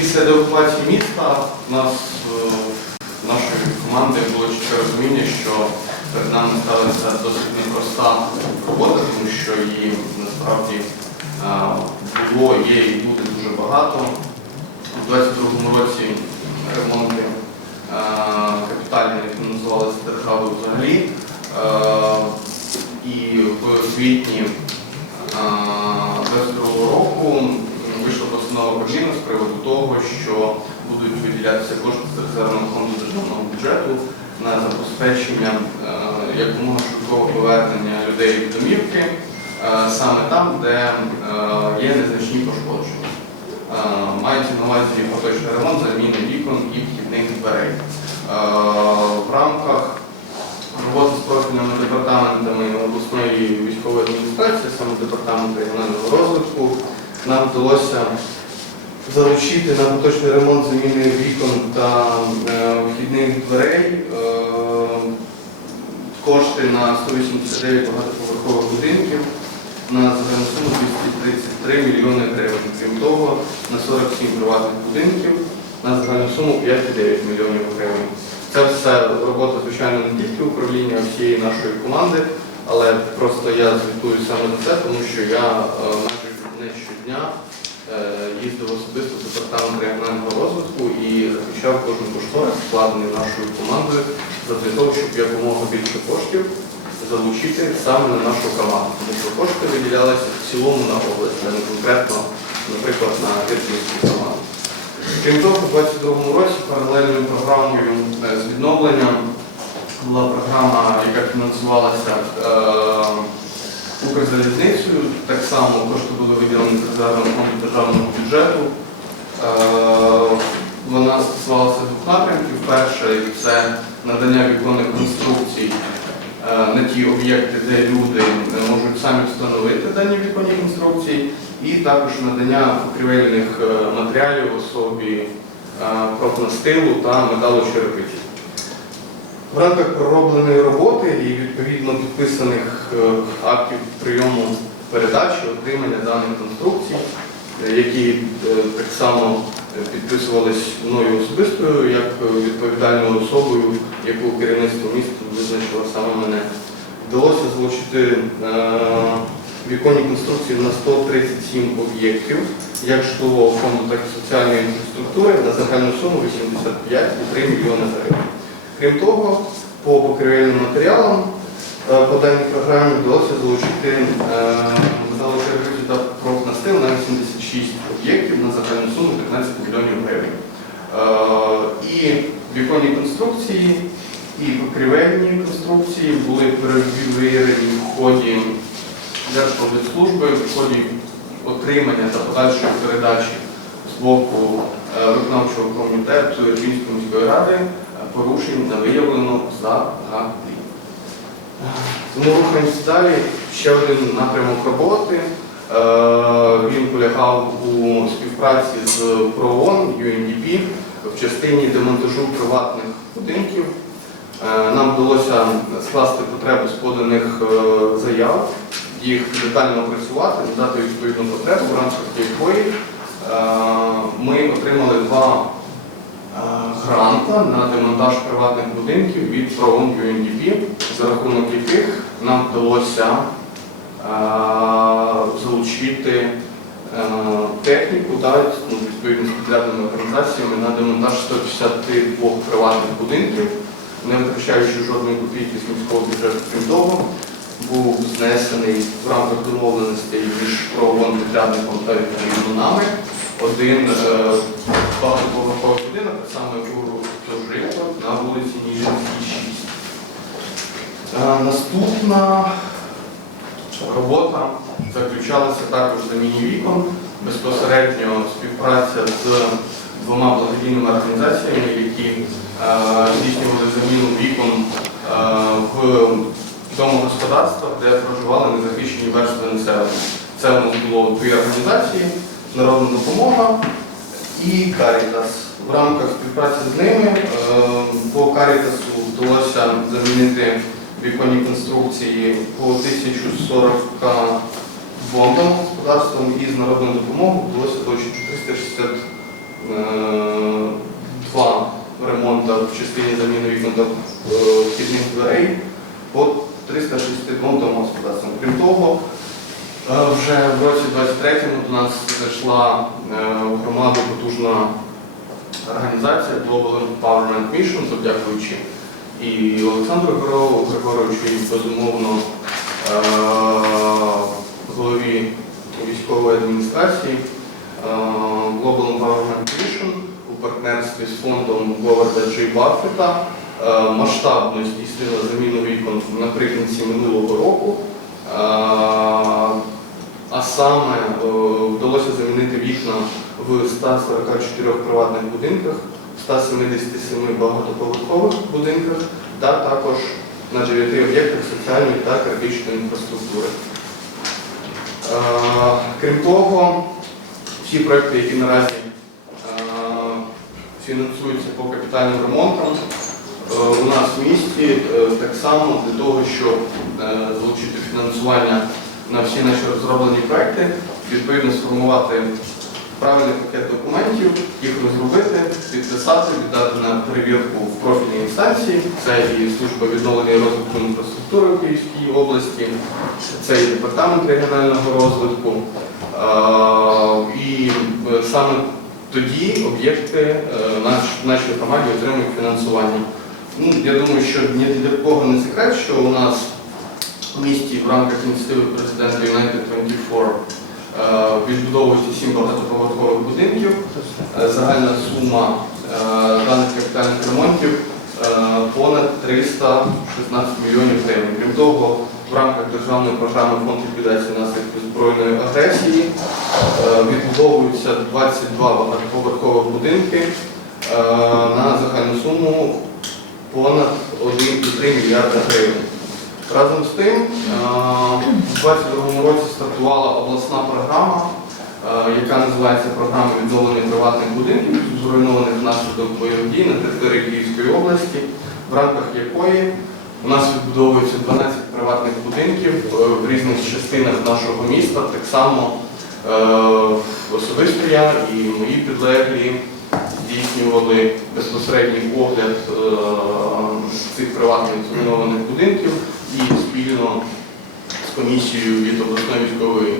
Після деокупації міста у нас е, в нашої команди було чітке розуміння, що перед нами ставиться досить непроста робота, тому що її насправді е, було, є і буде дуже багато. У 22-му році ремонти е, капітальні фінансувалися державою взагалі. І в квітні е, 22 року вийшла постанова Кабміну з приводу того, що будуть виділятися кошти з резервного фонду державного бюджету на забезпечення е, якомога швидкого повернення людей в домівки е, саме там, де е, є незначні пошкодження. Мається на увазі поточний ремонт, заміни вікон і вхідних дверей. В рамках роботи з профільними департаментами обласної військової адміністрації, саме департаменту регіонального розвитку, нам вдалося залучити на поточний ремонт заміни вікон та е, вхідних дверей е, кошти на 189 багатоповерхових будинків на загальну суму 233 мільйони гривень. Крім того, на 47 приватних будинків на загальну суму 5,9 мільйонів гривень. Це все робота, звичайно, не тільки управління всієї нашої команди, але просто я звітую саме за це, тому що я е, майже не щодня їздив особисто в департамент регіонального розвитку і захищав кожен кошторис, складений нашою командою, для того, щоб якомога більше коштів залучити саме на нашу команду. Тому що кошти виділялися в цілому на область, а не конкретно, наприклад, на Ірпінську команду. Крім того, у 2022 році паралельною програмою е, з відновленням була програма, яка фінансувалася е, Укрзалізницею. Так само кошти були виділені з резервного фонду державного бюджету. Е, Вона стосувалася двох напрямків. Перший це надання віконних конструкцій е, на ті об'єкти, де люди е, можуть самі встановити дані віконні конструкції, і також надання покрівельних матеріалів особі профнастилу та металочерепиці. В рамках проробленої роботи і відповідно підписаних е, актів прийому передачі, отримання даних конструкцій, е, які е, так само підписувались мною особистою як відповідальною особою, яку керівництво міста визначило саме мене. Вдалося залучити е, віконні конструкції на 137 об'єктів, як житлового фонду, так і соціальної інфраструктури на загальну суму 85,3 мільйони гривень. Крім того, по покривельним матеріалам е, по даній програмі вдалося залучити е, та профнастил на 86 об'єктів на загальну суму 15 мільйонів гривень. Е, І віконні конструкції, і покривельні конструкції були перевірені в ході Держпродспоживслужби, в ході отримання та подальшої передачі з боку е, виконавчого комітету Львівської міської ради порушень не виявлено взагалі. Тому рухаємося далі. Ще один напрямок роботи. Е, Він полягав у співпраці з ПРООН, UNDP в частині демонтажу приватних будинків. Е, Нам вдалося скласти потребу з поданих е, заяв, їх детально опрацювати, надати відповідну потребу, в рамках якої ми отримали два гранта на демонтаж приватних будинків від ПРООН UNDP, за рахунок яких нам вдалося е, залучити е, техніку та ну, відповідно з підрядними організаціями на демонтаж 152 приватних будинків, не витрачаючи жодної копійки з міського бюджету. Крім того, був знесений в рамках домовленостей між правовим підрядником та нами один е, багатоповерховий будинок, саме гуртожиток на вулиці Ніжинській, 6. Е, Наступна робота заключалася також в заміні вікон, безпосередньо співпраця з двома благодійними організаціями, які е, здійснювали заміну вікон е, в домогосподарствах, де проживали незахищені верстви населення. Це у нас було дві організації, Народна допомога і Карітас. В рамках співпраці з ними е, по Карітасу вдалося замінити віконні конструкції по 1042 домогосподарствам і з народною допомогою вдалося долучити е, два ремонти в частині заміни вікон та е, вхідних дверей по 362 домогосподарствам. Крім того, е, вже в році 23-му до нас зайшла е, в громаду потужна організація Global Empowerment Mission, завдякуючи і Олександру Григоровичу, і безумовно е, голові військової адміністрації е, Global Empowerment Mission у партнерстві з фондом Говарда Джей Баффета е, масштабно здійснила заміну вікон наприкінці минулого року. А саме вдалося замінити вікна в 144 приватних будинках, 177 багатоповерхових будинках та також на 9 об'єктах соціальної та критичної інфраструктури. Е, Крім того, всі проекти, які наразі е, фінансуються по капітальним ремонтам, е, у нас в місті так само для того, щоб залучити фінансування на всі наші розроблені проекти, відповідно сформувати правильний пакет документів, їх розробити, підписати, віддати на перевірку в профільній інстанції. Це і служба відновлення і розвитку інфраструктури у Київській області, це і департамент регіонального розвитку. І е, саме тоді об'єкти е, наш, в нашій громаді отримують фінансування. Ну, я думаю, що ні для кого не секрет, що у нас в місті в рамках ініціативи президента United 24 е, відбудовується сім багатоповерхових будинків. Е, Загальна сума е, даних капітальних ремонтів е, понад 316 мільйонів гривень. Крім того, в рамках державної програми фонд ліквідації наслідків збройної агресії е, відбудовуються 22 багатоповерхових будинки е, на загальну суму понад 1,3 мільярда гривень. Разом з тим, е, у 2022 році стартувала обласна програма, е, яка називається Програма відновлення приватних будинків, зруйнованих внаслідок бойових дій на території Київської області, в рамках якої у нас відбудовується 12 приватних будинків е, в різних частинах нашого міста. Так само особисто я і мої підлеглі здійснювали безпосередній огляд е, цих приватних зруйнованих будинків і спільно з комісією від обласної військової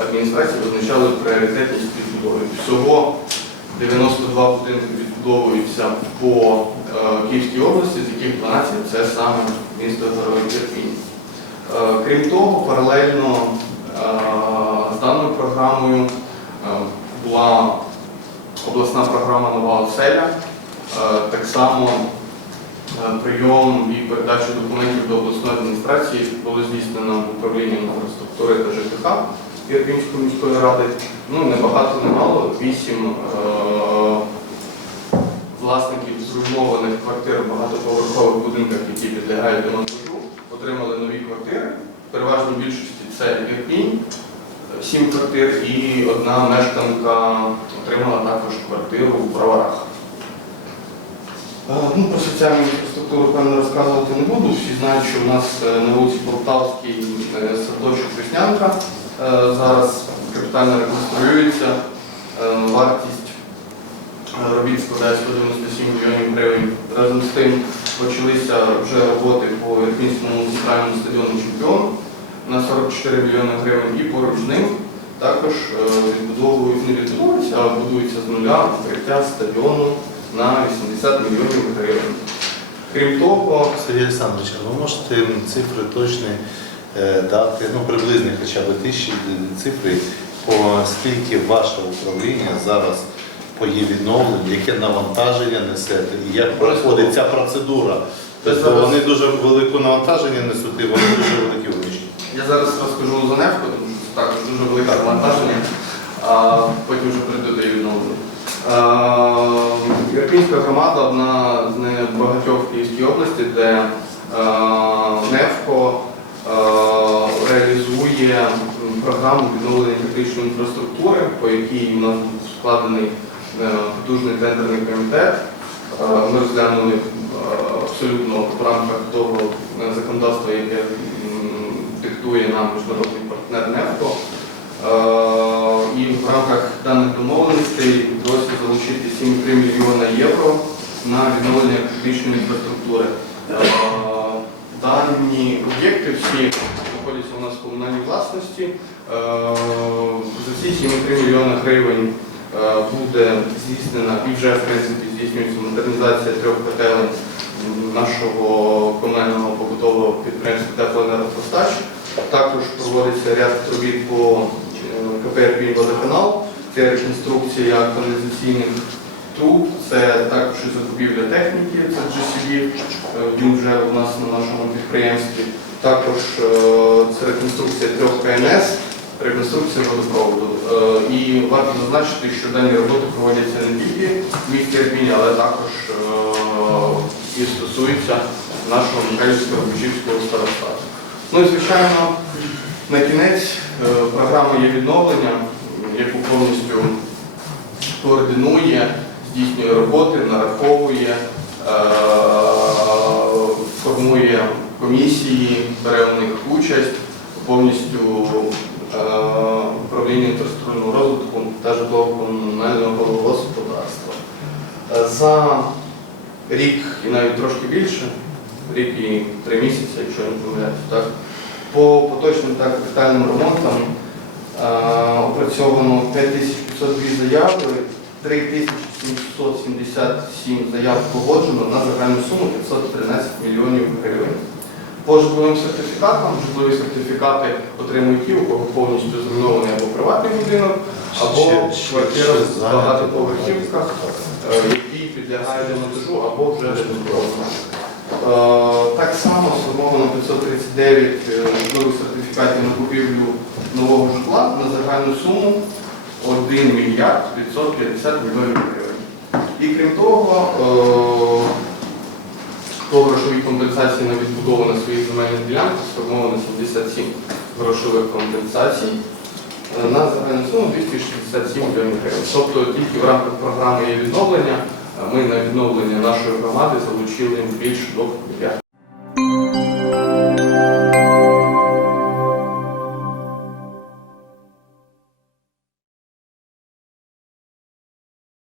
адміністрації визначали пріоритетність відбудови. Всього 92 будинки відбудовуються по е, Київській області, з яких 12 це саме місто Герой Ірпінь. Е, Крім того, паралельно е, з даною програмою була обласна програма Нова оселя. Так само прийом і передачу документів до обласної адміністрації було здійснено в управлінні інфраструктури та ЖКХ Ірпінської міської ради. Ну, не багато, не мало. Вісім е, власників зруйнованих квартир в багатоповерхових будинках, які підлягають демонтажу, отримали нові квартири. В переважній більшості це Ірпінь, сім квартир, і одна мешканка отримала також квартиру в Броварах. Е, Ну, про соціальну інфраструктуру певно розказувати не буду. Всі знають, що у нас е, на вулиці Полтавській е, садочок Веснянка зараз капітально реконструюється. Вартість робіт складає 197 мільйонів гривень. Разом з тим почалися вже роботи по Ірпінському центральному стадіону Чемпіон на 44 мільйони гривень і поруч з ним також відбудовують, не відбудовуються, а будується з нуля укриття стадіону на 80 мільйонів гривень. Крім того, Сергій Олександрович, ви можете цифри точні е, дати, ну приблизні хоча б тисячі цифри, по скільки ваше управління зараз по її відновленню, яке навантаження несете і як проходить ця процедура? Тобто вони дуже велике навантаження несуть, і вони дуже великі вирішення. я зараз розкажу за нефту, тому що також дуже велике навантаження, а потім вже прийду до відновлення. Ірпінська громада одна з небагатьох в Київській області, де е, НЕФКО е, реалізує програму відновлення критичної інфраструктури, по якій у нас був складений е, потужний тендерний комітет. Ми розглянули абсолютно в рамках того законодавства, яке диктує нам міжнародний партнер НЕФКО і в рамках даних домовленостей вдалося залучити 7,3 мільйона євро на відновлення критичної інфраструктури. Е, дані об'єкти всі знаходяться у нас в комунальній власності. Е, за ці 7,3 мільйона гривень е, буде здійснена і вже в принципі здійснюється модернізація трьох котелень нашого комунального побутового підприємства теплоенергопостач. Також проводиться ряд робіт по КП «Водоканал». Це реконструкція каналізаційних труб, це також закупівля техніки, це GCB, е, він вже у нас на нашому підприємстві. Також е, це реконструкція трьох КНС, реконструкція водопроводу. Е, І варто зазначити, що дані роботи проводяться не тільки в місті Ірпінь, але також і стосуються нашого Михайлівського Бучівського старостату. Ну і звичайно, на кінець е, програма є відновлення, яку повністю координує, здійснює роботи, нараховує, е, формує комісії, бере у них участь, повністю е, управління інфраструктурного розвитку та житлово-комунального господарства. За рік і навіть трошки більше, рік і три місяці, якщо я не помиляюсь, так, по поточним та капітальним ремонтам е, опрацьовано 5502 заяви, 3777 заяв погоджено на загальну суму 513 мільйонів гривень. По житловим сертифікатам, житлові сертифікати отримують ті, у кого повністю зруйнований або приватний будинок, або квартира в зайнято. багатоповерхівках, е, які підлягають демонтажу або вже демонтовано. Е, Так само сформовано 539 е, житлових сертифікатів на купівлю нового житла на загальну суму 1 мільярд 550 мільйонів гривень. І крім того, е, по грошовій компенсації на відбудову на своїх земельних ділянках сформовано 77 грошових компенсацій на загальну суму 267 мільйонів гривень. Тобто тільки в рамках програми є відновлення ми на відновлення нашої громади залучили більше 2 мільярдів.